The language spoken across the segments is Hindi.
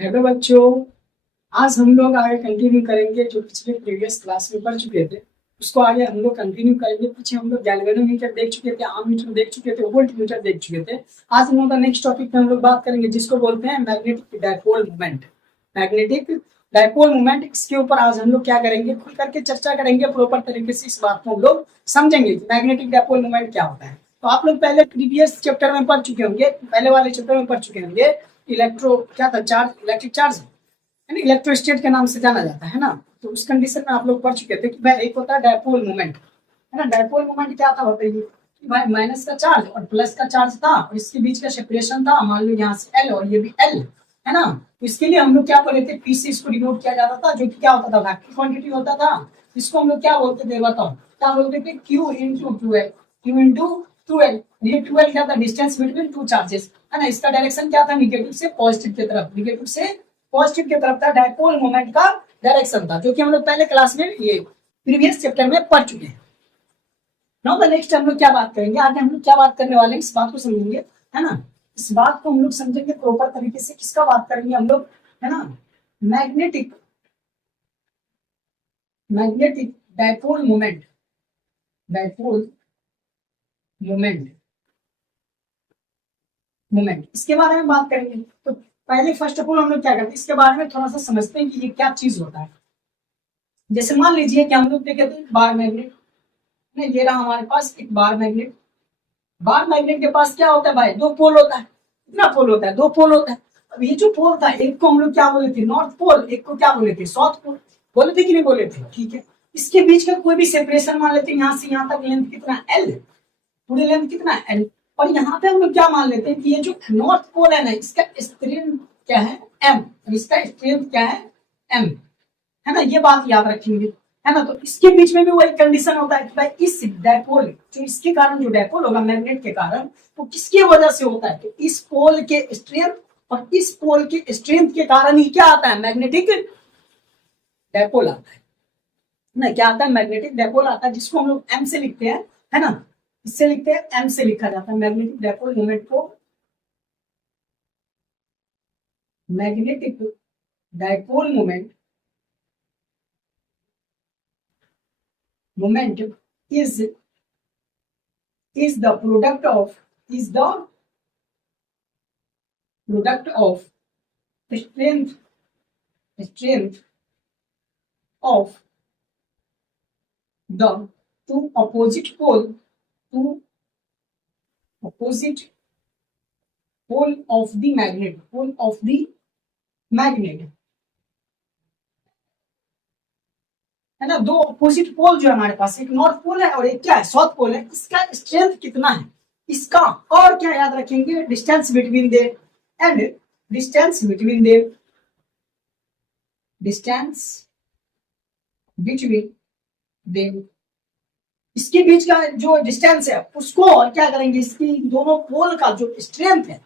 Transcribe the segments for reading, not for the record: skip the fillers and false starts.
हेलो बच्चों। आज हम लोग आगे कंटिन्यू करेंगे जो पिछले प्रीवियस क्लास में पढ़ चुके थे उसको आगे हम लोग कंटिन्यू करेंगे। पीछे हम लोग गैल्वेनोमीटर देख चुके थे, आर्मीटर देख चुके थे, वोल्टमीटर देख चुके थे। आज हम लोग का नेक्स्ट टॉपिक में हम लोग बात करेंगे जिसको बोलते हैं magnetic dipole movement. Magnetic dipole movement, इसके ऊपर आज हम लोग क्या करेंगे, खुल करके चर्चा करेंगे। प्रॉपर तरीके से इस बात को हम लोग समझेंगे कि मैग्नेटिक डायपोल मूवमेंट क्या होता है। तो आप लोग पहले प्रीवियस चैप्टर में पढ़ चुके होंगे, पहले वाले चैप्टर में पढ़ चुके होंगे इलेक्ट्रो क्या था, चार्ज, इलेक्ट्रिक चार्ज है ना, इलेक्ट्रोस्टेट के नाम से जाना जाता है ना। तो उस कंडीशन में आप लोग पढ़ चुके थे कि भाई एक होता है डायपोल मोमेंट, है ना। डायपोल मोमेंट क्या था बताइए कि भाई माइनस का चार्ज और प्लस का चार्ज था और इसके बीच का सेपरेशन था, मान लो यहाँ से एल और ये भी एल, है ना। तो इसके लिए हम लोग क्या बोले थे, पी से इसको डिनोट किया जाता था, जो कि क्या होता था, वैक्यूम क्वांटिटी होता था। इसको हम लोग क्या बोलते थे बताओ, क्या बोलते थे, Q into twelve, Q into twelve. ये ट्वेल्व क्या था, डिस्टेंस बिटवीन टू चार्जेस, है ना। इसका डायरेक्शन क्या था, निगेटिव से पॉजिटिव की तरफ, निगेटिव से पॉजिटिव की तरफ था। डायपोल मोमेंट का डायरेक्शन था, जो कि हम लोग पहले क्लास में ये प्रीवियस चैप्टर में पढ़ चुके हैं। नाउ द नेक्स्ट हम लोग क्या बात करेंगे, आगे हम लोग क्या बात करने वाले हैं, इस बात को समझेंगे, है ना। इस बात को हम लोग समझेंगे प्रॉपर तरीके से। किसका बात करेंगे हम लोग, है ना, magnetic magnetic dipole moment, dipole moment moment इसके बारे में बात करेंगे। तो पहले फर्स्ट ऑफ ऑल हम लोग क्या करते हैं, इसके बारे में थोड़ा सा समझते हैं कि ये क्या चीज होता है। जैसे मान लीजिए कि हम लोग क्या कहते हैं, बार मैग्नेट, ये रहा हमारे पास एक बार मैग्नेट। बार मैग्नेट के पास क्या होता है भाई, दो पोल होता है। कितना पोल होता है, दो पोल होता है। अब ये जो पोल था, एक को हम लोग क्या बोले थे, नॉर्थ पोल, एक को क्या बोले थे, साउथ पोल। बोले थे कि नहीं बोले थे, ठीक है। इसके बीच का कोई भी सेपरेशन मान लेते हैं, यहाँ से यहाँ तक लेंथ कितना, एल, पूरी लेंथ कितना है, एल। और यहाँ पे हम लोग क्या मान लेते हैं कि ये जो नॉर्थ पोल है ना, इसका स्ट्रेंथ क्या है, एम, इसका स्ट्रेंथ क्या है, एम, है ना। ये बात याद रखेंगे, है ना। तो इसके बीच में भी वही कंडीशन होता है कि भाई इस डायपोल, जो इसके कारण जो डायपोल होगा मैग्नेट के कारण, वो किसकी वजह से होता है, तो इस पोल के स्ट्रेंथ और इस पोल के स्ट्रेंथ के कारण ही क्या आता है, मैग्नेटिक डायपोल आता है ना। क्या आता है, मैग्नेटिक डायपोल आता है, जिसको हम लोग एम से लिखते हैं, है ना। इससे लिखते हैं, एम से लिखा जाता है मैग्नेटिक डायपोल मोमेंट को। Magnetic dipole moment is is the product of is the product of strength strength of the two opposite pole of the magnet, है ना। दो अपोजिट पोल जो है हमारे पास, एक नॉर्थ पोल है और एक क्या है, साउथ पोल है। इसका स्ट्रेंथ कितना है इसका, और क्या याद रखेंगे, distance between the and distance between the distance between the इसके बीच का जो डिस्टेंस है उसको, और क्या करेंगे, इसकी दोनों पोल का जो स्ट्रेंथ है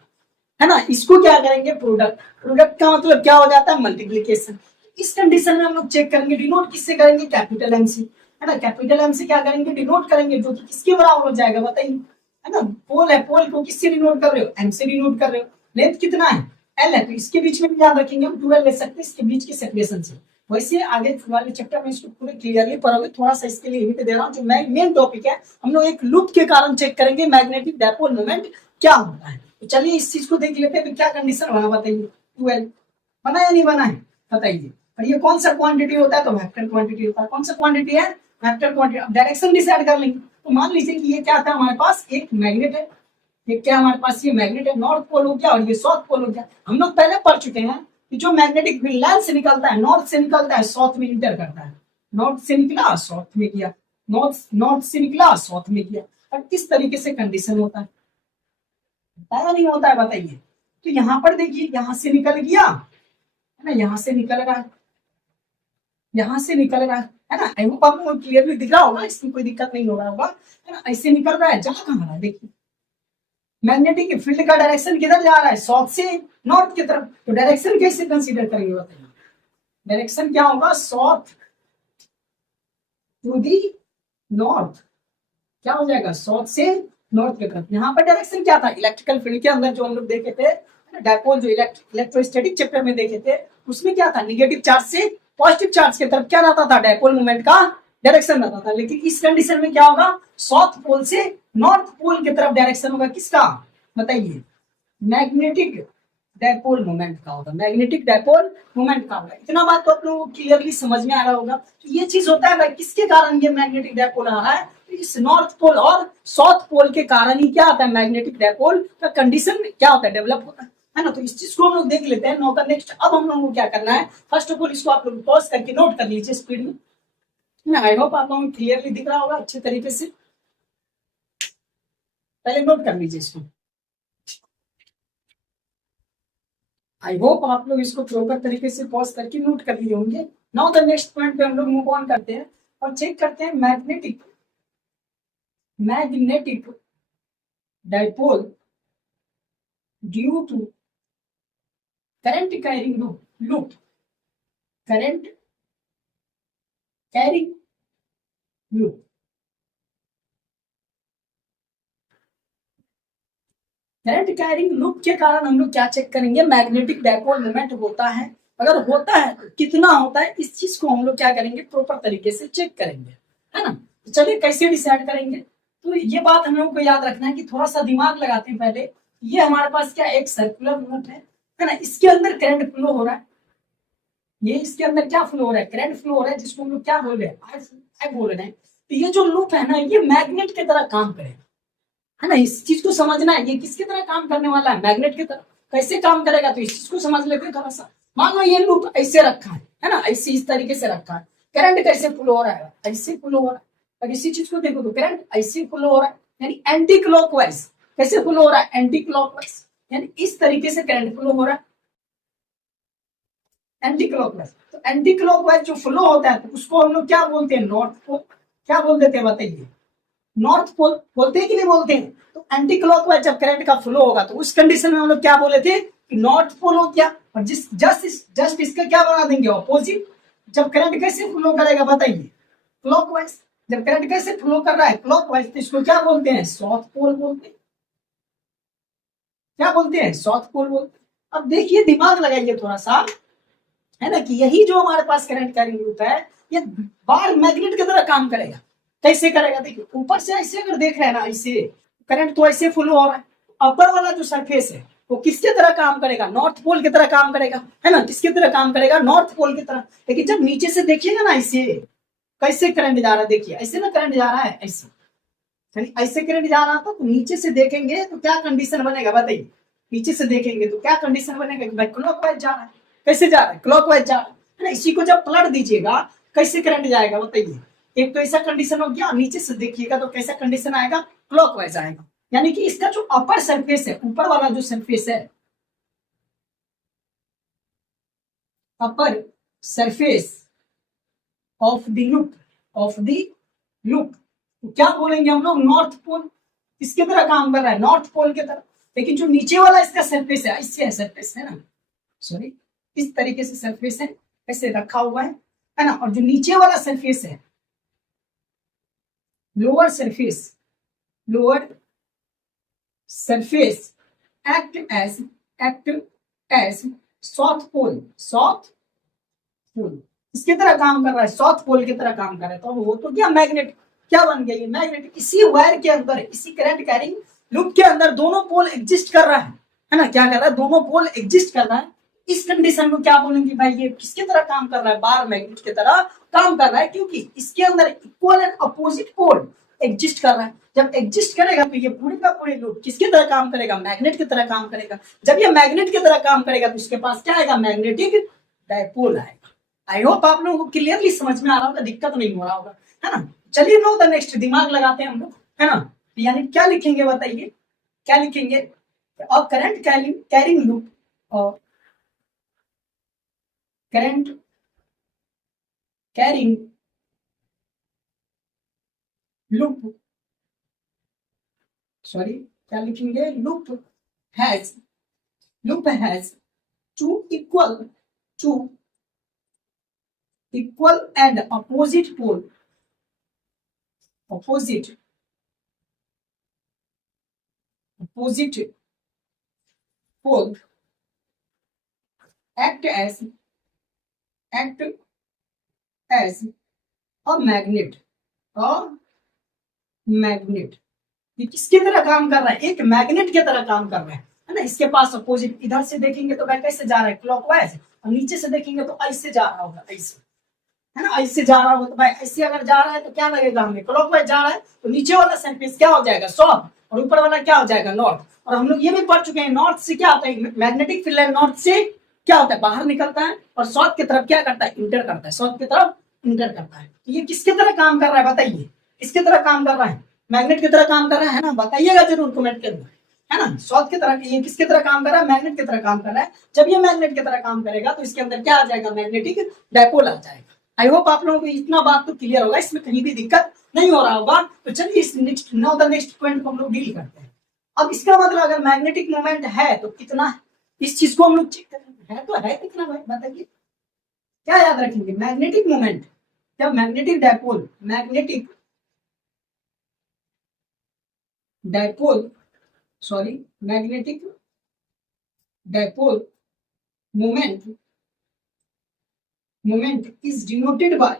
ना, इसको क्या करेंगे, प्रोडक्ट। प्रोडक्ट का मतलब क्या हो जाता है, मल्टीप्लीकेशन। इस कंडीशन में हम लोग चेक करेंगे, डिनोट किससे करेंगे, कैपिटल एम से, है ना। कैपिटल एम से क्या करेंगे, डिनोट करेंगे, जो कि किसके बराबर हो जाएगा बताइए, है ना। पोल है, पोल को किससे डिनोट कर रहे हो, एम से डिनोट कर रहे हो। लेंथ कितना है, एल है, तो इसके बीच में भी याद रखेंगे हम 12 ले सकते हैं इसके बीच के सेपरेशन से। वैसे आगे वाले चैप्टर में इसको पूरे क्लियरली पढ़ोगे, थोड़ा सा इसके लिए हिंट दे रहा हूँ। जो मेन टॉपिक है, हम लोग एक लूप के कारण चेक करेंगे मैग्नेटिक डायपोल मोमेंट क्या होता है। तो चलिए इस चीज को देख लेते हैं, तो क्या कंडीशन बना बताइए, 12 बना या नहीं बना है बताइए। और ये कौन सा क्वांटिटी होता है, तो वेक्टर क्वांटिटी होता है। कौन सा क्वांटिटी है, वेक्टर क्वांटिटी। अब डायरेक्शन डिसाइड कर लेंगे। तो मान लीजिए कि ये क्या था हमारे पास, एक मैग्नेट है, ये क्या हमारे पास, ये मैग्नेट है, नॉर्थ पोल हो गया और ये साउथ पोल हो गया। हम लोग पहले पढ़ चुके हैं कि जो मैग्नेटिक लाइन से निकलता है, नॉर्थ से निकलता है, साउथ में इंटर करता है। नॉर्थ से निकला साउथ में गया, नॉर्थ से निकला साउथ में गया। और किस तरीके से कंडीशन होता है, पता नहीं होता है बताइए। तो यहाँ पर देखिए, यहाँ से निकल गया, है ना, यहाँ से निकल रहा है, यहाँ से निकल रहा है ना। आई होप आपको क्लियरली दिख रहा होगा, इसमें कोई दिक्कत नहीं हो रहा होगा, है ना। ऐसे निकल रहा है, जा कहाँ रहा है देखिए। मैग्नेटिक फील्ड का डायरेक्शन किधर जा रहा है, साउथ से नॉर्थ की तरफ। तो डायरेक्शन कैसे कंसीडर करेंगे बताइए, डायरेक्शन क्या होगा, साउथ टू दी नॉर्थ, क्या हो जाएगा, साउथ से नॉर्थ की तरफ। यहाँ पर डायरेक्शन क्या था, इलेक्ट्रिकल फील्ड के अंदर जो हम लोग देखे थे, डायपोल जो इलेक्ट्रोस्टैटिक चैप्टर में देखे थे उसमें क्या था, निगेटिव चार्ज से पॉजिटिव चार्ज की तरफ क्या रहता था, डायपोल मोमेंट का डायरेक्शन रहता था। लेकिन इस कंडीशन में क्या होगा, साउथ पोल से नॉर्थ पोल की तरफ डायरेक्शन होगा, किसका बताइए, मैग्नेटिक डायपोल मोमेंट का होगा, मैग्नेटिक डायपोल मोमेंट का होगा। इतना बात तो आप लोगों को क्लियरली समझ में आ रहा होगा। तो ये चीज होता है भाई, किसके कारण ये मैग्नेटिक डायपोल आ रहा है, तो इस नॉर्थ पोल और साउथ पोल के कारण ही क्या आता है, मैग्नेटिक डायपोल का कंडीशन क्या होता है, डेवलप होता है ना। तो इस चीज को हम लोग देख लेते हैं। नौ का नेक्स्ट अब हम लोगों को क्या करना है, फर्स्ट ऑफ ऑल इसको आप लोग पॉज करके नोट कर लीजिए स्पीड में। आई होप आप लोगों को क्लियरली दिख रहा होगा अच्छे तरीके से, पहले नोट कर लीजिए इसको। आई होप आप लोग इसको प्रॉपर तरीके से पॉज करके नोट कर लिए होंगे। नाउ द नेक्स्ट पॉइंट पे हम लोग मूव ऑन करते हैं और चेक करते हैं magnetic dipole due to current carrying loop current carrying loop current carrying loop के कारण हम लोग क्या चेक करेंगे, मैग्नेटिक डायपोल मोमेंट होता है। अगर होता है तो कितना होता है, इस चीज को हम लोग क्या करेंगे, प्रॉपर तरीके से चेक करेंगे, है ना। तो चलिए कैसे डिसाइड करेंगे, तो ये बात हम लोगों को याद रखना है कि थोड़ा सा दिमाग लगाते हैं पहले। ये हमारे पास क्या एक सर्कुलर लूप है ना, इसके अंदर करंट फ्लो हो रहा है, ये इसके अंदर क्या फ्लो हो रहा है, करंट फ्लो हो रहा है, जिसको हम लोग क्या बोल रहे हैं, आई बोल रहे हैं। तो ये जो लूप है ना, ये मैग्नेट की तरह काम करेगा, है ना। इस चीज को समझना है, ये किसकी तरह काम करने वाला है, मैग्नेट की तरह। कैसे काम करेगा, तो इस चीज को समझ लेते हैं थोड़ा सा। मान लो ये लूप ऐसे रखा है ना, ऐसे इस तरीके से रखा है, करंट कैसे फ्लो हो रहा है, ऐसे फ्लो हो रहा है। और इसी चीज को देखो तो करंट ऐसे फ्लो हो रहा है, यानी एंटी क्लॉकवाइज। कैसे फ्लो हो रहा है, एंटी क्लॉकवाइज, यानी इस तरीके से करंट फ्लो हो रहा है, एंटी क्लॉकवाइज। तो एंटी क्लॉकवाइज जो फ्लो होता है तो उसको हम लोग क्या बोलते हैं, नॉर्थ पोल। क्या बोल देते हैं बताइए, नॉर्थ पोल बोलते हैं कि नहीं बोलते हैं। तो एंटी क्लॉकवाइज जब करंट का फ्लो होगा तो उस कंडीशन में हम लोग क्या बोले थे कि नॉर्थ पोल हो गया। और जस्ट इसका क्या बना देंगे, ऑपोजिट। जब करंट कैसे फ्लो करेगा बताइए, क्लॉकवाइज। जब करंट कैसे फ्लो कर रहा है, क्लॉकवाइज, तो इसको क्या बोलते हैं, साउथ पोल बोलते हैं। क्या बोलते हैं, साउथ पोल बोलते हैं। अब देखिए दिमाग लगाइए थोड़ा सा, है ना, कि यही जो हमारे पास करंट कैरिंग लूप है, ये बार मैग्नेट की तरह काम करेगा। कैसे करेगा, देखिए ऊपर से ऐसे अगर देख रहे हैं ना, ऐसे करंट तो ऐसे फ्लो हो रहा है। अपर वाला जो सरफेस है वो किसके तरह काम करेगा, नॉर्थ पोल की तरह काम करेगा, है ना। किसकी तरह काम करेगा, नॉर्थ पोल की तरह। लेकिन जब नीचे से देखिएगा ना, ऐसे कैसे करंट जा रहा है, देखिए ऐसे ना करंट जा रहा है, ऐसे ऐसे करंट जा रहा था। तो नीचे से देखेंगे तो क्या कंडीशन बनेगा बताइए, नीचे से देखेंगे तो क्या कंडीशन बनेगा कि भाई क्लॉकवाइज जा रहा है। कैसे जा रहा है, क्लॉकवाइज जा रहा है ना। इसी को जब पलट दीजिएगा कैसे करंट जाएगा बताइए। एक तो ऐसा कंडीशन हो गया, नीचे से देखिएगा तो कैसा कंडीशन आएगा, क्लॉकवाइज आएगा। यानी कि इसका जो अपर सरफेस है, ऊपर वाला जो सरफेस है, upper surface of the loop तो क्या बोलेंगे हम लोग, नॉर्थ पोल। किसके तरह काम कर रहा है, नॉर्थ पोल की तरह। लेकिन जो नीचे वाला इसका सरफेस है, इससे है सरफेस, है ना, सॉरी, इस तरीके से सरफेस है, ऐसे रखा हुआ है ना। और जो नीचे वाला सरफेस है, lower surface act as south pole इसकी तरह काम कर रहा है, साउथ पोल की तरह काम कर रहा है। तो वो तो क्या मैग्नेट, क्या बन गया ये मैग्नेट। इसी वायर के अंदर, इसी करंट कैरिंग लूप के अंदर दोनों पोल एग्जिस्ट कर रहा है ना। क्या कर रहा है, दोनों पोल एग्जिस्ट कर रहा है। इस कंडीशन को क्या बोलेंगे भाई, ये किसकी तरह काम कर रहा है, बार मैग्नेट की तरह काम कर रहा है, क्योंकि इसके अंदर equal and opposite pole exist कर रहा है। जब एग्जिस्ट करेगा तो ये पूरे का पूरे लूप किसकी तरह काम करेगा, मैग्नेट की तरह काम करेगा। जब ये मैग्नेट की तरह काम करेगा तो इसके पास क्या आएगा, मैग्नेटिक डायपोल आएगा। आई होप आप लोगों को क्लियरली समझ में आ रहा होगा, दिक्कत नहीं हो रहा होगा, है ना। चलिए नो द नेक्स्ट, दिमाग लगाते हैं हम लोग, है ना। यानी क्या लिखेंगे बताइए, क्या लिखेंगे, और करंट कैरिंग लूप और करंट कैरिंग लूप, सॉरी क्या लिखेंगे, has loop has two equal and opposite opposite pole act as a magnet, ये किसकी तरह काम कर रहा है? एक मैग्नेट की तरह काम कर रहा है ना। इसके पास अपोजिट, इधर से देखेंगे तो भाई कैसे जा रहा है, क्लॉकवाइज, और नीचे से देखेंगे तो ऐसे जा रहा होगा, ऐसे, है ना, ऐसे जा रहा होगा। तो भाई ऐसे अगर जा रहा है तो क्या लगेगा हमें, क्लॉकवाइज जा रहा है, तो नीचे वाला सरफेस क्या हो जाएगा, साउथ, और ऊपर वाला क्या हो जाएगा, नॉर्थ। और हम लोग ये भी पढ़ चुके हैं, नॉर्थ से क्या होता है, मैग्नेटिक फील्ड नॉर्थ से क्या होता है, बाहर निकलता है, और साउथ की तरफ क्या करता है, इंटर करता है, साउथ की तरफ इंटर करता है। तो ये किसकी तरह काम कर रहा है बताइए, किसकी तरह काम कर रहा है, मैग्नेट की तरह काम कर रहा है ना, बताइएगा जरूर कमेंट के अंदर, है ना। साउथ की तरह, ये किसकी तरह काम कर रहा है, मैग्नेट की तरह काम कर रहा है। जब ये मैग्नेट की तरह काम करेगा तो इसके अंदर क्या आ जाएगा, मैग्नेटिक डायपोल आ जाएगा। आई होप आप लोगों को इतना बात तो क्लियर होगा, इसमें कहीं भी दिक्कत नहीं हो रहा होगा। तो चलिए इस नेक्स्ट पॉइंट को हम लोग डील करते हैं। अब इसका मतलब अगर मैग्नेटिक मोमेंट है तो कितना, इस चीज को हम लोग चेक करेंगे, है तो है कितना भाई बताइए, क्या याद रखेंगे, मैग्नेटिक मोमेंट, क्या magnetic dipole, magnetic dipole, sorry, magnetic dipole moment is denoted by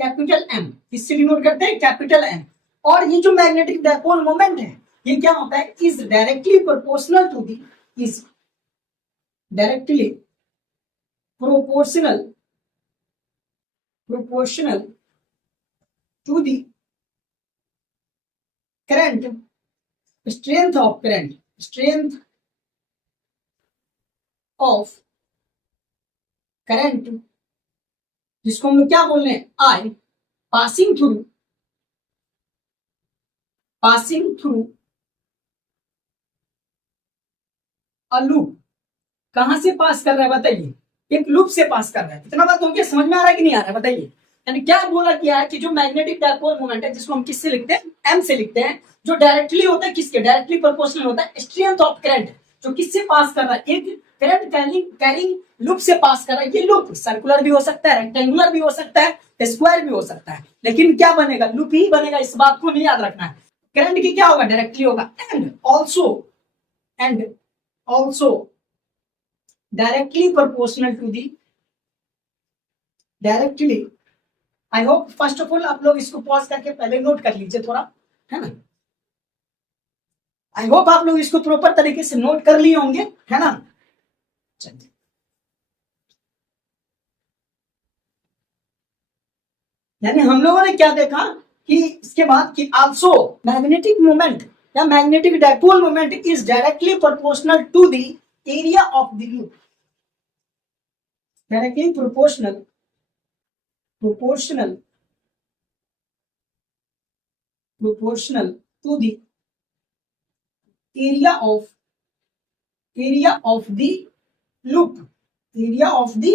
capital M, किससे डिनोट करते हैं, कैपिटल M। और ये जो मैग्नेटिक डायपोल मोमेंट है ये क्या होता है, is directly proportional to the, is directly proportional to the current, strength of current, जिसको हम लोग क्या बोल रहे हैं, I, passing through a loop. कहां से पास कर रहा है बताइए, एक लूप से पास कर रहा है। कितना बात हो गया, समझ में आ रहा है कि नहीं आ रहा है बताइए। यानी क्या बोला गया है कि जो मैग्नेटिक डायपोल मोमेंट है, जिसको हम किससे लिखते हैं, एम से लिखते हैं, जो डायरेक्टली होता है किसके, डायरेक्टली प्रोपोर्शनल होता है स्ट्रेंथ ऑफ करंट, जो किससे पास कर रहा है, एक करंट कैरिंग लूप से पास कर रहा है। ये लूप सर्कुलर भी हो सकता है, रेक्टेंगुलर भी हो सकता है, स्क्वायर भी हो सकता है, लेकिन क्या बनेगा, लूप ही बनेगा। इस बात को नहीं याद रखना है। करंट की क्या होगा, डायरेक्टली होगा, and also directly proportional to the, directly. I hope first of all आप लोग इसको पॉज करके पहले नोट कर लीजिए थोड़ा, है ना। आई होप आप लोग इसको प्रॉपर तरीके से नोट कर लिए होंगे, है ना। चलिए, यानी हम लोगों ने क्या देखा कि इसके बाद कि आल्सो मैग्नेटिक मोमेंट या magnetic dipole moment is directly proportional to the area of the loop, directly proportional to the area of the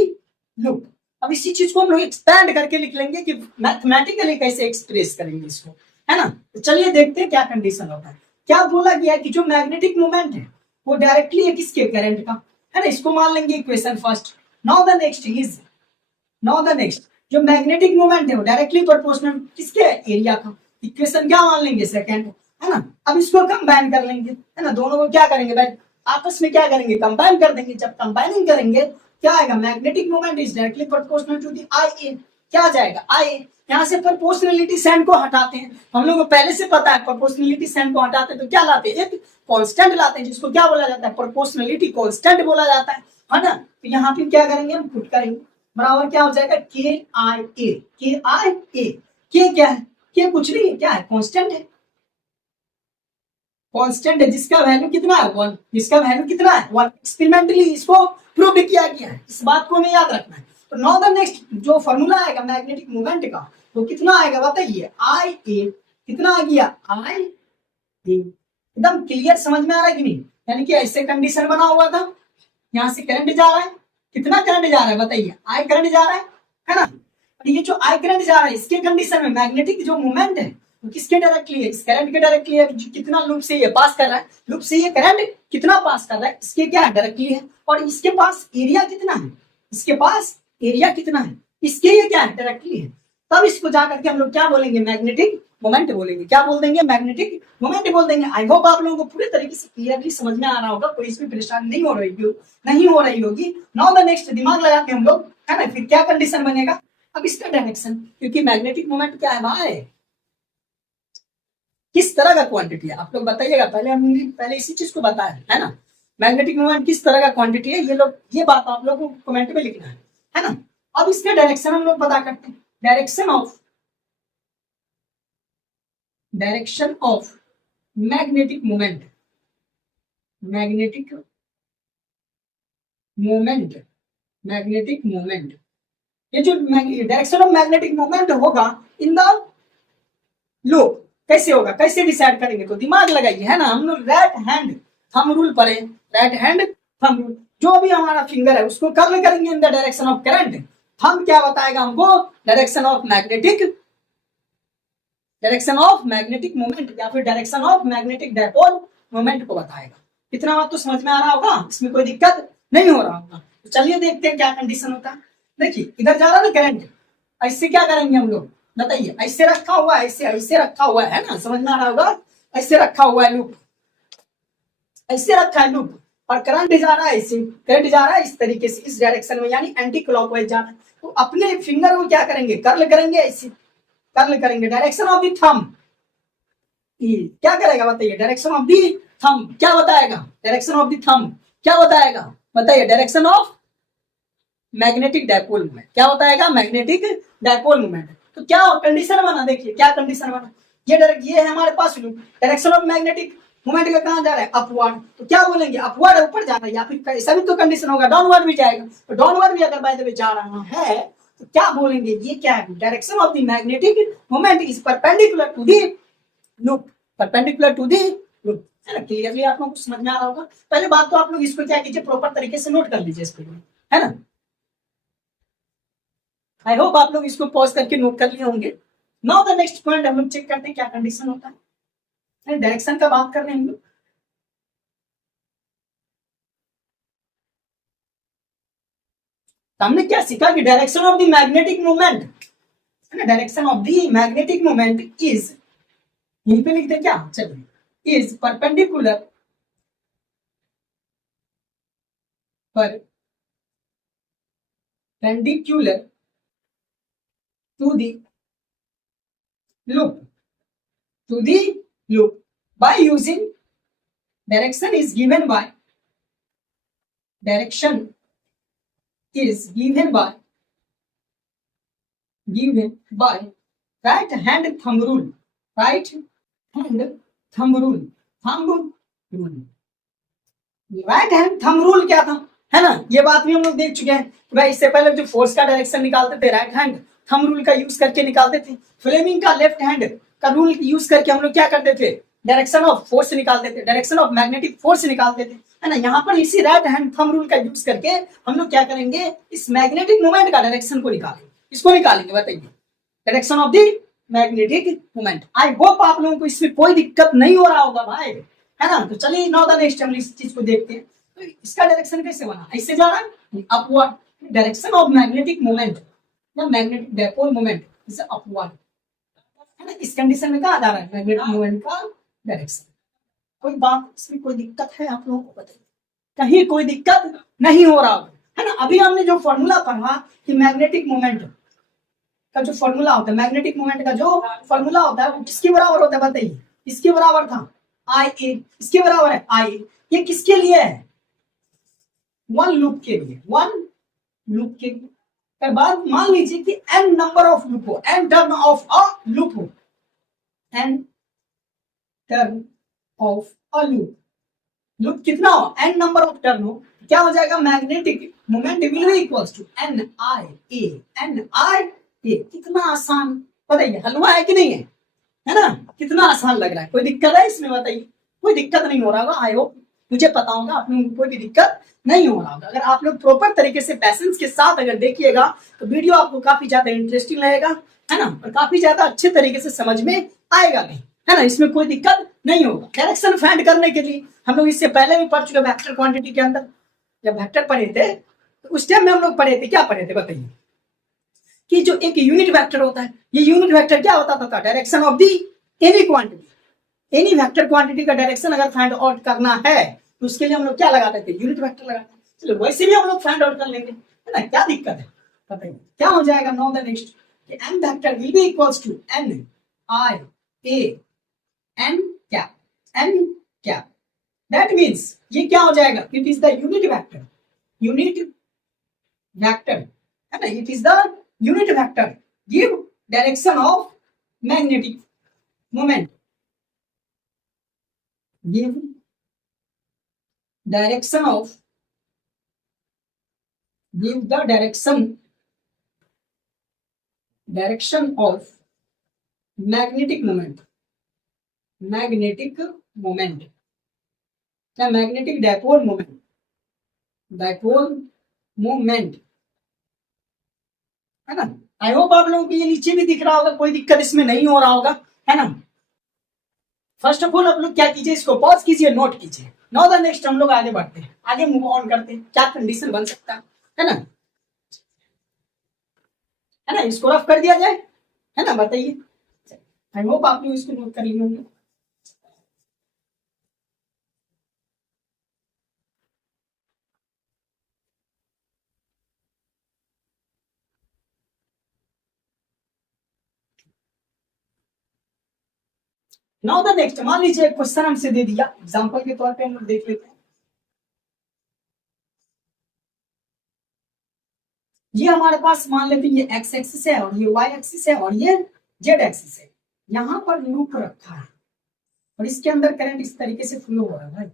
loop। अब इसी चीज को हम लोग एक्सपैंड करके लिख लेंगे कि मैथमेटिकली कैसे एक्सप्रेस करेंगे इसको, है ना। तो चलिए देखते हैं क्या कंडीशन होता है। क्या बोला गया कि जो मैग्नेटिक मोमेंट है वो डायरेक्टली है किसके, करंट का, है ना। इसको मान लेंगे equation first. Now the next जो मैग्नेटिक मोमेंट है वो डायरेक्टली प्रोपोर्शनल किसके, एरिया का। इक्वेशन क्या मान लेंगे, सेकंड, है ना। अब इसको कंबाइन कर लेंगे, है ना। दोनों को क्या करेंगे भाई, आपस में क्या करेंगे, कंबाइन कर देंगे। जब कंबाइनिंग करेंगे क्या आएगा, magnetic moment is directly proportional to the I A. क्या आ जाएगा, आई। यहाँ से प्रोपोर्शनलिटी साइन को हटाते हैं, हम लोग को पहले से पता है प्रोपोर्शनलिटी साइन को हटाते हैं तो क्या लाते हैं, एक कांस्टेंट लाते हैं, जिसको क्या बोला जाता है, प्रोपोर्शनलिटी कांस्टेंट बोला जाता है ना। तो यहाँ पे क्या करेंगे, हम पुट करेंगे, बराबर क्या हो जाएगा, के आई ए। के क्या है, के कुछ नहीं है, क्या है, कांस्टेंट है, कांस्टेंट है, जिसका वैल्यू कितना है, 1। जिसका वैल्यू कितना है, 1। एक्सपेरिमेंटली इसको प्रूव किया गया है, इस बात को हमें याद रखना है। तो नाउ द नेक्स्ट जो फॉर्मूला आएगा मैग्नेटिक मोमेंट का वो कितना आएगा बताइए, आई ए। कितना आ गया, आई ए। एकदम क्लियर समझ में आ रहा है कि नहीं। यानी कि ऐसे कंडीशन बना हुआ था, यहाँ से करंट जा रहा है, कितना करंट जा रहा है बताइए, आई करंट जा रहा है ना। ये जो आई करंट जा रहा है इसके कंडीशन में मैग्नेटिक जो मोमेंट है वो किसके डायरेक्टली है, इस करंट के डायरेक्टली है। कितना लूप से ये पास कर रहा है, लूप से ये करंट कितना पास कर रहा है, इसके क्या डायरेक्टली है। और इसके पास एरिया कितना है, इसके पास एरिया कितना है, इसके लिए क्या है, डायरेक्टली है। तब इसको जाकर के हम लोग क्या बोलेंगे, मैग्नेटिक मोमेंट बोलेंगे। क्या बोल देंगे? मैग्नेटिक मोमेंट बोल देंगे। आई होप आप लोगों को पूरे तरीके से क्लियरली समझ में आ रहा होगा, कोई इसमें परेशानी नहीं हो रही होगी। नाउ द नेक्स्ट, दिमाग लगा के हम लोग, है ना, फिर क्या कंडीशन बनेगा? अब इसका डायरेक्शन, क्योंकि मैग्नेटिक मोमेंट क्या है भाई, किस तरह का क्वांटिटी है, आप लोग बताइएगा। पहले इसी चीज को बताया है ना, मैग्नेटिक मोमेंट किस तरह का क्वांटिटी है, ये बात आप लोगों को कमेंट में लिखना है ना। अब इसका डायरेक्शन हम लोग पता करते हैं। डायरेक्शन ऑफ मैग्नेटिक मोमेंट, ये जो डायरेक्शन ऑफ मैग्नेटिक मोमेंट होगा इन द लूप, कैसे होगा, कैसे डिसाइड करेंगे? तो दिमाग लगाइए, है ना। हम लोग राइट हैंड थंब रूल पढ़े, राइट हैंड थंब रूल, जो भी हमारा फिंगर है उसको कर्ल करेंगे in the direction of current. Thumb क्या बताएगा हमको? डायरेक्शन ऑफ मैग्नेटिक मोमेंट या फिर direction of magnetic dipole moment को बताएगा। इतना बात तो समझ में आ रहा होगा, इसमें कोई दिक्कत नहीं हो रहा होगा। तो चलिए देखते हैं क्या कंडीशन होता है। देखिए इधर जा रहा है ना करंट, ऐसे क्या करेंगे हम लोग बताइए? ऐसे रखा हुआ है, ऐसे रखा हुआ है ना, समझ में आ रहा होगा। ऐसे रखा हुआ है लूप, ऐसे रखा है लूप, और करंट जा रहा है ऐसे, करंट जा रहा है इस तरीके से, इस डायरेक्शन में, यानी एंटी क्लॉकवाइज जा रहा है। तो अपने फिंगर को क्या करेंगे? कर्ल करेंगे, ऐसे कर्ल करेंगे। डायरेक्शन ऑफ द थंब क्या करेगा बताइए? डायरेक्शन ऑफ द थंब क्या बताएगा? डायरेक्शन ऑफ द थंब क्या बताएगा बताइए? Direction of magnetic dipole moment क्या बताएगा? Magnetic dipole moment. तो क्या कंडीशन बना, देखिए क्या कंडीशन बना। ये है हमारे पास loop, direction of magnetic moment का कहां जा रहा है? अपवर्ड। तो क्या बोलेंगे? अपवर्ड ऊपर जा रहा है, या फिर ऐसा भी तो कंडीशन होगा डाउनवर्ड भी जाएगा। तो डाउनवर्ड भी अगर बाय द वे जा रहा है तो क्या बोलेंगे? ये क्या है? Direction of the magnetic moment is perpendicular to the loop, perpendicular to the loop, है ना। क्लियरली आप लोगों को समझ में आ रहा होगा। पहले बात तो आप लोग इसको क्या कीजिए, प्रॉपर तरीके से नोट कर लीजिए इसको, है ना। आई होप आप लोग इसको पॉज करके नोट कर लिए होंगे। नाउ द नेक्स्ट पॉइंट हम लोग चेक करते हैं क्या कंडीशन होता है। डायरेक्शन का बात कर रहे हैं हम लोग। हमने क्या सीखा कि direction of the magnetic moment, है ना, direction of the magnetic moment is, यहीं पे लिख दे क्या, चलिए, is perpendicular to the loop by using direction is given by right hand thumb rule, right hand thumb rule क्या था, है ना। ये बात भी हम लोग देख चुके हैं कि भाई इससे पहले जो फोर्स का डायरेक्शन निकालते थे राइट हैंड थंब रूल का यूज करके निकालते थे। फ्लेमिंग का लेफ्ट हैंड का रूल यूज करके हम लोग क्या करते थे? डायरेक्शन ऑफ फोर्स निकालते थे, डायरेक्शन ऑफ मैग्नेटिक फोर्स निकालते थे, है ना। यहाँ पर इसी राइट हैंड थंब रूल का यूज करके हम लोग क्या करेंगे? इस मैग्नेटिक मोमेंट का डायरेक्शन को निकालेंगे। इसको निकालेंगे, बताइए, direction of the magnetic moment. I hope आप लोगों को इसमें कोई दिक्कत नहीं हो रहा होगा भाई, है ना। तो चलिए नाउ द नेक्स्ट हम इस चीज को देखते हैं। तो इसका डायरेक्शन कैसे बना? ऐसे जा रहा है upward. Direction of magnetic moment या magnetic dipole moment is upward, है ना। इस कंडीशन में कहा जा रहा है मैग्नेटिक मोमेंट का डायरेक्शन। कोई बात इसमें कोई दिक्कत है आप लोगों को बताइए? कहीं कोई दिक्कत नहीं हो रहा है ना। अभी हमने जो फॉर्मूला पढ़ा कि मैग्नेटिक मोमेंट का जो फॉर्मूला होता है, मैग्नेटिक मोमेंट का जो फॉर्मूला होता है वो किसके बराबर होता है बताइए? इसके बराबर था आई ए, इसके बराबर है आई। ये किसके लिए है? वन लूप के लिए, वन लूप के लिए। फिर बाद मान लीजिए कि एन नंबर ऑफ लूप हो, N turn of a loop हो, N turn of a loop, loop कितना हो? एन नंबर ऑफ टर्न हो, क्या हो जाएगा? Magnetic moment will be equals to N I A, N I A. कितना आसान, बताइए, हलवा है कि नहीं है ना। कितना आसान लग रहा है, कोई दिक्कत है इसमें बताइए? कोई दिक्कत नहीं हो रहा होगा। आई होप मुझे पता होगा आप लोगों को कोई भी दिक्कत नहीं हो रहा होगा। अगर आप लोग प्रॉपर तरीके से पैसेंस के साथ अगर देखिएगा तो वीडियो आपको काफी ज्यादा इंटरेस्टिंग लगेगा, है ना, और काफी ज्यादा अच्छे तरीके से समझ में आएगा भी, है ना। इसमें कोई दिक्कत नहीं होगा। डायरेक्शन फाइंड करने के लिए हम लोग इससे पहले भी पढ़ चुके वेक्टर क्वांटिटी के अंदर। जब वेक्टर पढ़े थे तो उस टाइम में हम लोग पढ़े थे, क्या पढ़े थे बताइए? कि जो एक यूनिट वेक्टर होता है, ये यूनिट वेक्टर क्या होता था? Direction of the any quantity, any vector quantity का डायरेक्शन अगर फाइंड आउट करना है तो उसके लिए हम लोग क्या लगाते थे, यूनिट वेक्टर लगाते हैं। चलो वैसे भी हम लोग फाइंड आउट कर लेंगे, है ना, क्या दिक्कत है बताइए। क्या हो जाएगा, now the next M vector will be equals to N I A N cap, N cap. That means ये क्या हो जाएगा, it is the unit vector, unit vector, है ना, it is the unit vector give direction of magnetic moment, give direction of, give the direction of magnetic moment, magnetic moment या magnetic dipole moment, dipole moment, है ना। आई होप आप लोगों को ये नीचे भी दिख रहा होगा, कोई दिक्कत इसमें नहीं हो रहा होगा, है ना। फर्स्ट ऑफ ऑल आप लोग क्या कीजिए, इसको पॉज कीजिए, नोट कीजिए। नाउ द नेक्स्ट हम लोग आगे बढ़ते हैं, आगे मूव ऑन करते हैं, क्या कंडीशन बन सकता है ना, है ना, इसको रफ कर दिया जाए, है ना, बताइए। आई होप आप लोग इसको नोट कर लिए होंगे। नाउ द नेक्स्ट, मान लीजिए क्वेश्चन हमसे दे दिया, एग्जांपल के तौर पे हम लोग देख लेते हैं। ये हमारे पास मान लेते हैं ये एक्स एक्सिस है और ये वाई एक्सिस है और ये जेड एक्सिस है। यहाँ पर लूप रखा है और इसके अंदर करंट इस तरीके से फ्लो हो रहा है भाई,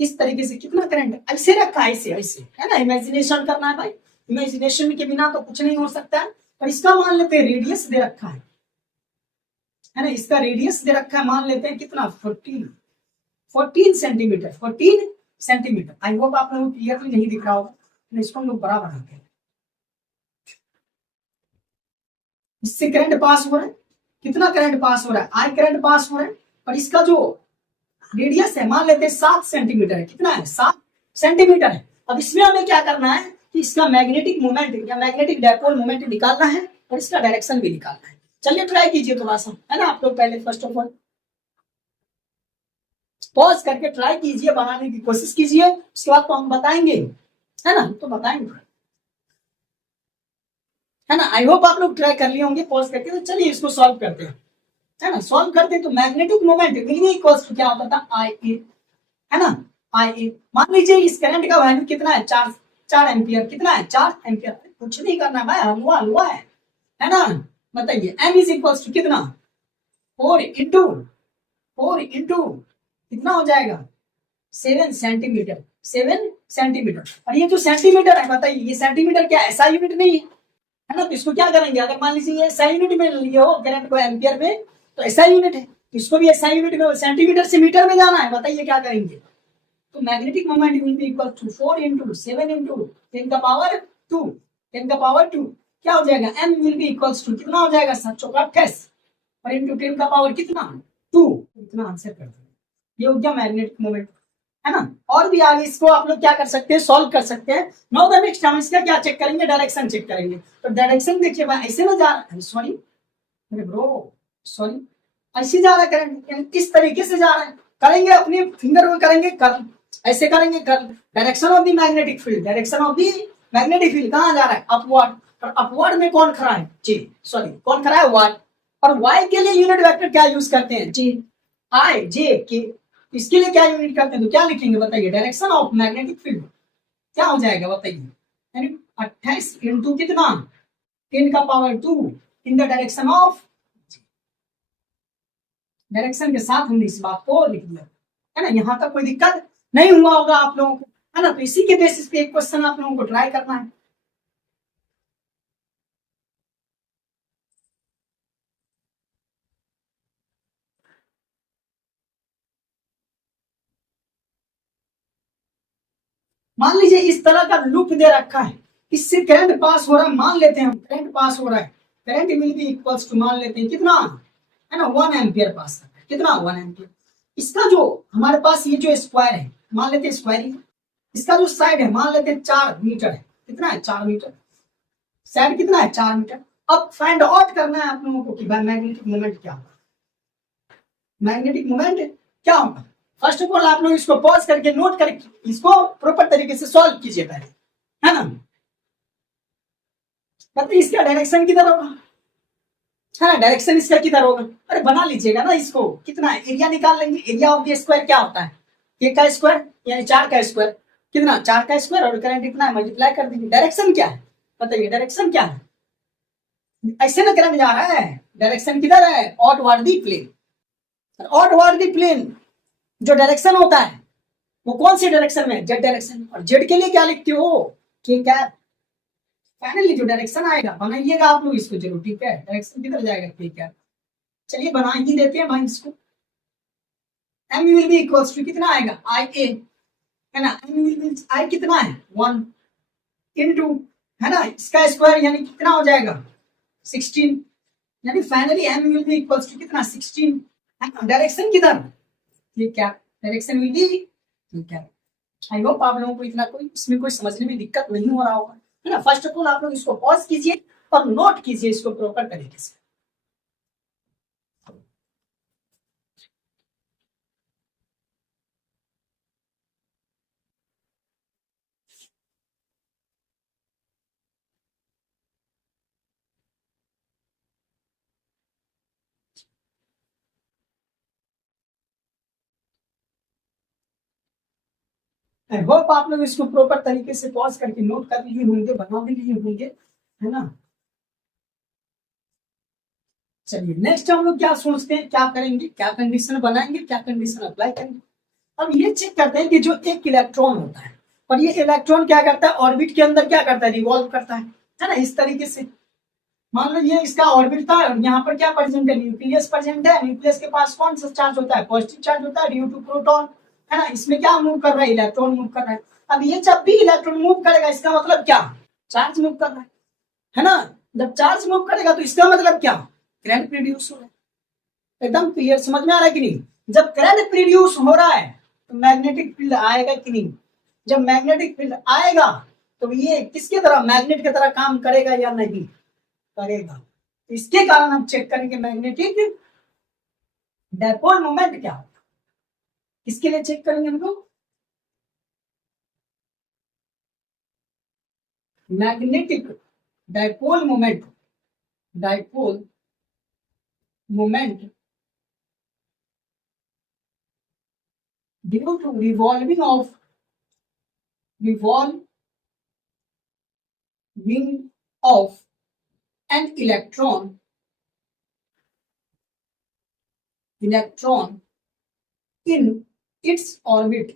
इस तरीके से। कितना करंट ऐसे रखा है, ऐसे ऐसे, है ना, इमेजिनेशन करना है भाई, इमेजिनेशन के बिना तो कुछ नहीं हो सकता है। और इसका मान लेते हैं रेडियस दे रखा है ना, इसका रेडियस दे रखा है, मान लेते हैं कितना, 14 सेंटीमीटर, 14 सेंटीमीटर। आई होप आप लोगों को क्लियरली नहीं दिख रहा होगा, इसको हम लोग बड़ा बनाते हैं। इससे करंट पास हो रहा है, कितना करंट पास हो रहा है, आई करंट पास हो रहा है। और इसका जो रेडियस है मान लेते हैं 7 सेंटीमीटर है, कितना है, 7 सेंटीमीटर है। अब इसमें हमें क्या करना है कि इसका मैग्नेटिक मोमेंट या मैग्नेटिक डायपोल मोमेंट निकालना है और इसका डायरेक्शन भी निकालना है। चलिए ट्राई कीजिए थोड़ा सा, है ना, आप लोग पहले फर्स्ट ऑफ ऑल पॉज करके ट्राई कीजिए, बनाने की कोशिश कीजिए, उसके बाद तो हम बताएंगे, है ना, तो बताएंगे, है ना। आई होप आप लोग ट्राई कर लिए होंगे पॉज करके। तो चलिए इसको सॉल्व करते हैं, है ना। सॉल्व करते हैं तो magnetic moment will be equals to क्या होता था, आई ए, है ना, आई ए। मान लीजिए इस करंट का वैल्यू कितना है, 4 एम्पियर, कितना है, 4 एम्पियर। कुछ नहीं करना भाई, हलवा हलवा है ना। बताइए एम इज इक्वल्स टू कितना, 4 इंटू कितना हो जाएगा, 7 सेंटीमीटर, 7 सेंटीमीटर। और ये जो सेंटीमीटर है बताइए, ये सेंटीमीटर क्या ऐसा यूनिट नहीं है ना। तो इसको क्या करेंगे, अगर मान लीजिए ये ऐसा यूनिट में लिए हो करंट को एम्पियर में, तो ऐसा यूनिट है, इसको भी ऐसा यूनिट में, सेंटीमीटर से मीटर में जाना है। बताइए क्या करेंगे, तो magnetic moment will be equal to 4 into 7 into 10 का पावर 2, 10 का पावर 2 क्या हो जाएगा, m will be equals to कितना हो जाएगा, 7 चौका 28 और इंटू 10 का पावर कितना 2। इतना आंसर कर देंगे, ये हो गया मैग्नेटिक मोमेंट, है ना। और भी आगे इसको आप लोग क्या कर सकते हैं, सॉल्व कर सकते हैं। नाउ द नेक्स्ट हम इसका क्या चेक करेंगे, डायरेक्शन चेक करेंगे। तो डायरेक्शन देखिए भाई, ऐसे ना जा रहा है, सॉरी मेरे ब्रो, सॉरी, ऐसे जा रहा है करंट, इस तरीके से जा रहा है। करेंगे अपने फिंगर में करेंगे कर, ऐसे करेंगे कर। Direction of the magnetic field, direction of the magnetic field कहाँ जा रहा है, अपवर्ड। और अपवर्ड में कौन खड़ा है, जी सॉरी, कौन खड़ा है, वाई। और वाई के लिए यूनिट वेक्टर क्या यूज करते हैं, जी आई जे के। इसके लिए क्या यूनिट करते हैं, तो क्या लिखेंगे बताइए, डायरेक्शन ऑफ मैग्नेटिक फील्ड क्या हो जाएगा बताइए, यानी 28 इंटू कितना, 10 का power 2 in the direction of, direction के साथ हमने इस बात को लिख दिया, है ना। यहाँ तक कोई दिक्कत नहीं हुआ होगा आप लोगों को, है ना। तो इसी के बेसिस पे एक क्वेश्चन आप लोगों को ट्राई करना है। मान लीजिए इस तरह का लूप दे रखा है, इससे करंट पास हो रहा है, मान लेते हैं हम करंट पास हो रहा है, current will be equals to मान लेते हैं कितना, है ना, 1 एम्पियर पास कर रहा है, कितना 1 एम्पियर। इसका जो हमारे पास ये जो स्क्वायर है, मान लेते हैं स्क्वायर, इसका जो साइड है मान लेते हैं 4 मीटर है, कितना है 4 मीटर, साइड कितना है 4 मीटर। अब फाइंड आउट करना है आप लोगों को कि मैग्नेटिक मोमेंट क्या होगा। मैग्नेटिक मोमेंट क्या होगा। फर्स्ट ऑफ ऑल आप लोग इसको पॉज करके नोट करके इसको प्रॉपर तरीके से सॉल्व कीजिए पहले, है ना। मतलब इसका डायरेक्शन किधर होगा, है ना, डायरेक्शन इसका किधर होगा। अरे बना लीजिएगा ना इसको, कितना एरिया निकाल लेंगे। एरिया ऑफ द स्क्वायर क्या होता है, एक का स्क्वायर यानी 4 का स्क्वायर, कितना 4 का स्क्वायर, और करंट इतना है, मल्टीप्लाई कर दीजिए। डायरेक्शन क्या है बताइए, डायरेक्शन क्या है। ऐसे ना करंट जा रहा है, डायरेक्शन किधर है, आउटवर्ड दी प्लेन। आउटवर्ड दी प्लेन जो डायरेक्शन होता है वो कौन सी डायरेक्शन में, जेड डायरेक्शन। और जेड के लिए क्या लिखते हो, कि क्या फाइनली जो डायरेक्शन आएगा बनाइएगा आप लोग इसको जरूर, ठीक है। डायरेक्शन किधर जाएगा, ठीक है, चलिए बना ही देते हैं भाई इसको। M will be equals to कितना आएगा, आई ए, है ना। एम विल बी आई कितना है 1 इनटू, है ना, इसका स्क्वायर यानी कितना हो जाएगा 16, यानी finally M will be equals to कितना 16, है ना। डायरेक्शन किधर, ये क्या डायरेक्शन विल बी, ठीक है। आई होप आप लोगों को इतना कोई इसमें कोई समझने में दिक्कत नहीं हो रहा होगा, है ना। फर्स्ट ऑफ ऑल आप लोग इसको पॉज कीजिए और नोट कीजिए इसको प्रॉपर तरीके से। आई होप आप लोग इसको प्रॉपर तरीके से पॉज करके नोट कर लिए होंगे, बना भी लिए होंगे, है ना। चलिए नेक्स्ट हम लोग क्या सोचते हैं, क्या करेंगे, क्या कंडीशन बनाएंगे, क्या कंडीशन अप्लाई करेंगे। अब ये चेक करते हैं कि जो एक इलेक्ट्रॉन होता है और ये इलेक्ट्रॉन क्या करता है, ऑर्बिट के अंदर क्या करता है, रिवॉल्व करता है ना, इस तरीके से। मान लो ये इसका ऑर्बिट था और यहाँ पर क्या प्रेजेंट है, न्यूक्लियस प्रेजेंट है। न्यूक्लियस के पास कौन सा चार्ज होता है, पॉजिटिव चार्ज होता है ड्यू टू प्रोटॉन, है ना। इसमें क्या मूव कर रहा है, इलेक्ट्रॉन मूव कर रहा है। अब ये जब भी इलेक्ट्रॉन मूव करेगा इसका मतलब क्या, चार्ज मूव कर रहा है ना। जब चार्ज मूव करेगा तो इसका मतलब क्या, करंट प्रोड्यूस हो रहा है। एकदम क्लियर समझ में आ रहा है कि नहीं। जब करंट प्रोड्यूस हो रहा है तो मैग्नेटिक फील्ड आएगा कि नहीं। जब मैग्नेटिक फील्ड आएगा तो ये किसके तरह, मैग्नेट की तरह काम करेगा या नहीं करेगा। इसके कारण हम चेक करेंगे मैग्नेटिक डायपोल मोमेंट क्या होगा। इसके लिए चेक करेंगे हम लोग magnetic dipole moment, dipole moment due to revolving of an electron in its orbit,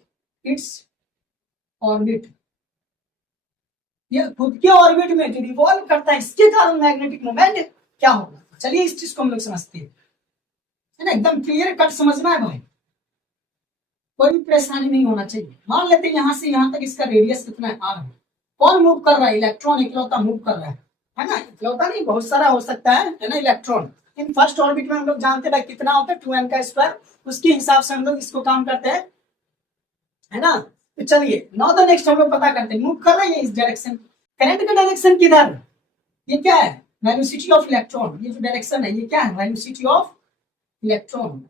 ये खुद के ऑर्बिट में जो रिवॉल्व करता है, इसके कारण मैग्नेटिक मोमेंट क्या होगा। चलिए इस चीज को हम लोग समझते हैं, है ना। एकदम क्लियर कट समझना है भाई, कोई भी परेशानी नहीं होना चाहिए। मान लेते हैं यहाँ से यहाँ तक इसका रेडियस कितना है, r है। कौन मूव कर रहा है, इलेक्ट्रॉन इकलौता मूव कर रहा है ना। इकलौता नहीं, बहुत सारा हो सकता है ना इलेक्ट्रॉन। इन फर्स्ट ऑर्बिट में हम लोग जानते हैं कितना होता है 2n का स्क्वायर, उसके हिसाब से हम लोग इसको काम करते हैं, है ना। तो चलिए नाउ द नेक्स्ट हम लोग पता करते हैं, मूव कर रहा है इस डायरेक्शन। करंट का डायरेक्शन किधर, ये क्या है, वेलोसिटी ऑफ इलेक्ट्रॉन। ये जो डायरेक्शन है ये क्या है, velocity of electron,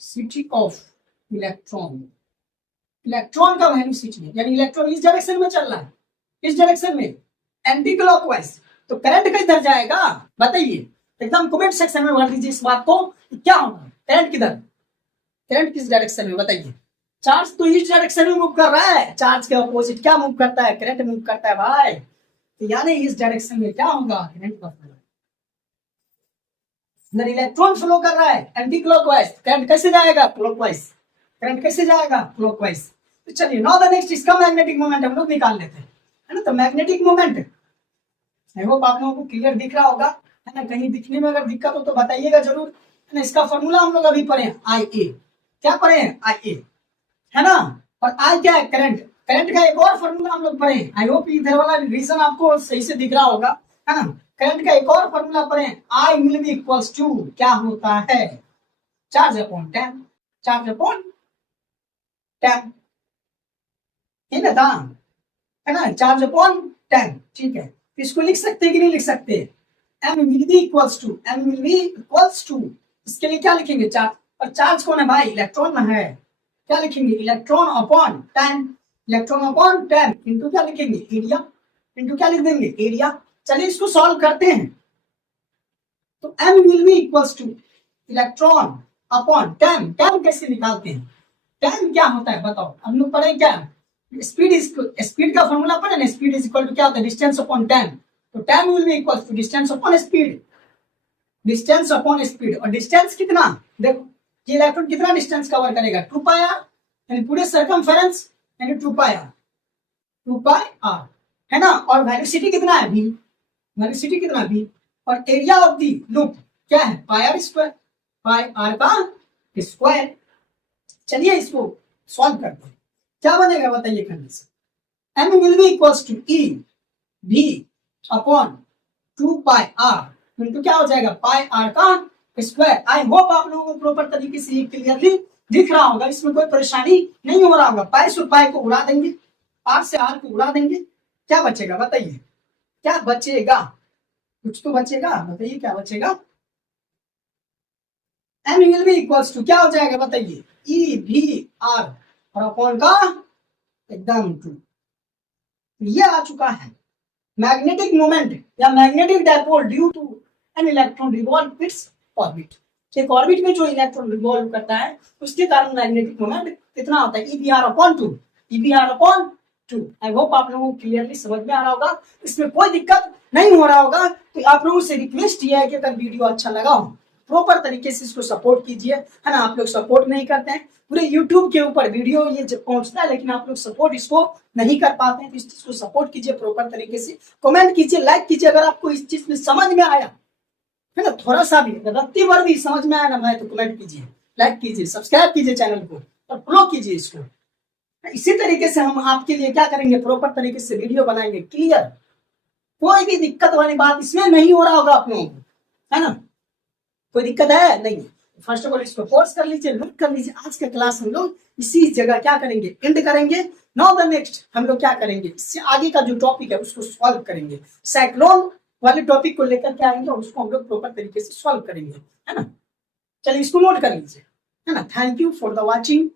city of electron. Electron का वेलोसिटी है, यानी इलेक्ट्रॉन इस डायरेक्शन में चल रहा है, इस डायरेक्शन में एंटी क्लॉकवाइज। तो करंट किधर जाएगा बताइए, एकदम कमेंट सेक्शन में भर दीजिए इस बात को, क्या होगा करंट किधर, करंट किस डायरेक्शन में बताइए। चार्ज तो इस डायरेक्शन में मूव कर रहा है, चार्ज के अपोजिट क्या मूव करता है, करंट मूव करता है भाई। तो यानी इस डायरेक्शन में क्या होगा, करंट का फ्लो। अगर इलेक्ट्रॉन फ्लो कर रहा है एंटी क्लॉकवाइज, करंट कैसे जाएगा, क्लॉकवाइज। करंट कैसे जाएगा, क्लॉकवाइज। तो चलिए नाउ द नेक्स्ट, इसका मैग्नेटिक मोमेंट हम लोग निकाल लेते हैं, है ना। तो मैग्नेटिक मोमेंट आई होप आप लोगों को क्लियर दिख रहा होगा, है ना। कहीं दिखने में अगर दिक्कत हो तो बताइएगा जरूर, है ना। इसका फॉर्मूला हम लोग अभी पढ़े हैं, आई ए। क्या पढ़े हैं, आई ए, है ना। और आई क्या है, करंट। करंट का एक और फॉर्मूला हम लोग पढ़े, आई होप इधर वाला रीजन आपको सही से दिख रहा होगा, है ना। करंट का एक और फॉर्मूला पढ़े, I will be equals to क्या होता है, charge upon time, charge upon time, है ना, चार्ज अपॉन टाइम, ठीक है। इसको लिख सकते हैं कि नहीं लिख सकते, M will be equals to, M will be equals to इसके लिए क्या लिखेंगे? चार्ज। और चार्ज कौन है भाई? इलेक्ट्रॉन में है। क्या लिखेंगे? Electron upon time. Electron upon time into क्या लिखेंगे? एरिया। इंटू क्या लिख देंगे? एरिया। चलिए इसको सॉल्व करते हैं। तो m will be equals two electron upon time. Time कैसे निकालते हैं? टाइम क्या होता है बताओ? हम लोग पढ़े क्या? स्पीड का फॉर्मूला पढ़े ना, स्पीड इज इक्वल टू क्या होता है? Distance upon time. तो time will be equals to distance upon speed. Distance upon speed. और डिस्टेंस कितना? देखो ये इलेक्ट्रॉन कितना डिस्टेंस कवर करेगा? 2 पाई आर, यानी पूरे सर्कमफेरेंस यानी 2 पाई आर, 2 पाई आर है ना। और वेलोसिटी कितना है? v। वेलोसिटी कितना? v। और एरिया ऑफ दी लूप क्या है? पाई आर स्क्वायर। पाई आर का स्क्वायर। चलिए इसको सॉल्व करते हैं। क्या बनेगा बताइए करने से? m will be equals to e v upon 2 pi R into क्या हो जाएगा? पाई आर का स्क्वायर। आई होप आप लोगों को प्रॉपर तरीके से क्लियरली दिख रहा होगा, इसमें कोई परेशानी नहीं हो रहा होगा। पाई से पाई को उड़ा देंगे, आर से आर को उड़ा देंगे, क्या बचेगा बताइए? क्या बचेगा? कुछ तो बचेगा, बताइए क्या बचेगा? m will be equals to क्या हो जाएगा बताइए? ई भी आर और अपॉन का एकदम 2। ये आ चुका है मैग्नेटिक मोमेंट या magnetic dipole due to an electron revolve its orbit. एक ऑर्बिट में जो इलेक्ट्रॉन रिवॉल्व करता है उसके कारण मैग्नेटिक मोमेंट कितना होता है? EBR upon 2। EBR upon 2। आई होप आप लोगों को क्लियरली समझ में आ रहा होगा, इसमें कोई दिक्कत नहीं हो रहा होगा। तो आप लोगों से रिक्वेस्ट ये है कि अगर वीडियो अच्छा लगा हो प्रॉपर तरीके से इसको सपोर्ट कीजिए, है ना। आप लोग सपोर्ट नहीं करते हैं, पूरे YouTube के ऊपर वीडियो ये जब पहुंचता है लेकिन आप लोग सपोर्ट इसको नहीं कर पाते हैं। तो इस चीज को सपोर्ट कीजिए प्रॉपर तरीके से, कमेंट कीजिए, लाइक कीजिए। अगर आपको इस चीज में समझ में आया है ना, थोड़ा सा भी रत्ती भर भी समझ में आया ना भाई, तो कमेंट कीजिए, लाइक कीजिए, सब्सक्राइब कीजिए चैनल को और फॉलो कीजिए इसको। इसी तरीके से हम आपके लिए क्या करेंगे? प्रॉपर तरीके से वीडियो बनाएंगे क्लियर। कोई भी दिक्कत वाली बात इसमें नहीं हो रहा होगा आप लोगों को, है ना। कोई दिक्कत है नहीं? फर्स्ट ऑफ ऑल इसको कोर्स कर लीजिए, नोट कर लीजिए। आज का क्लास हम लोग इसी जगह क्या करेंगे? एंड करेंगे। नाउ द नेक्स्ट हम लोग क्या करेंगे? इससे आगे का जो टॉपिक है उसको सॉल्व करेंगे। साइक्लोन वाले टॉपिक को लेकर के आएंगे और उसको हम लोग प्रॉपर तरीके से सॉल्व करेंगे, है ना। चलिए इसको नोट कर लीजिए, है ना। Thank you for the watching.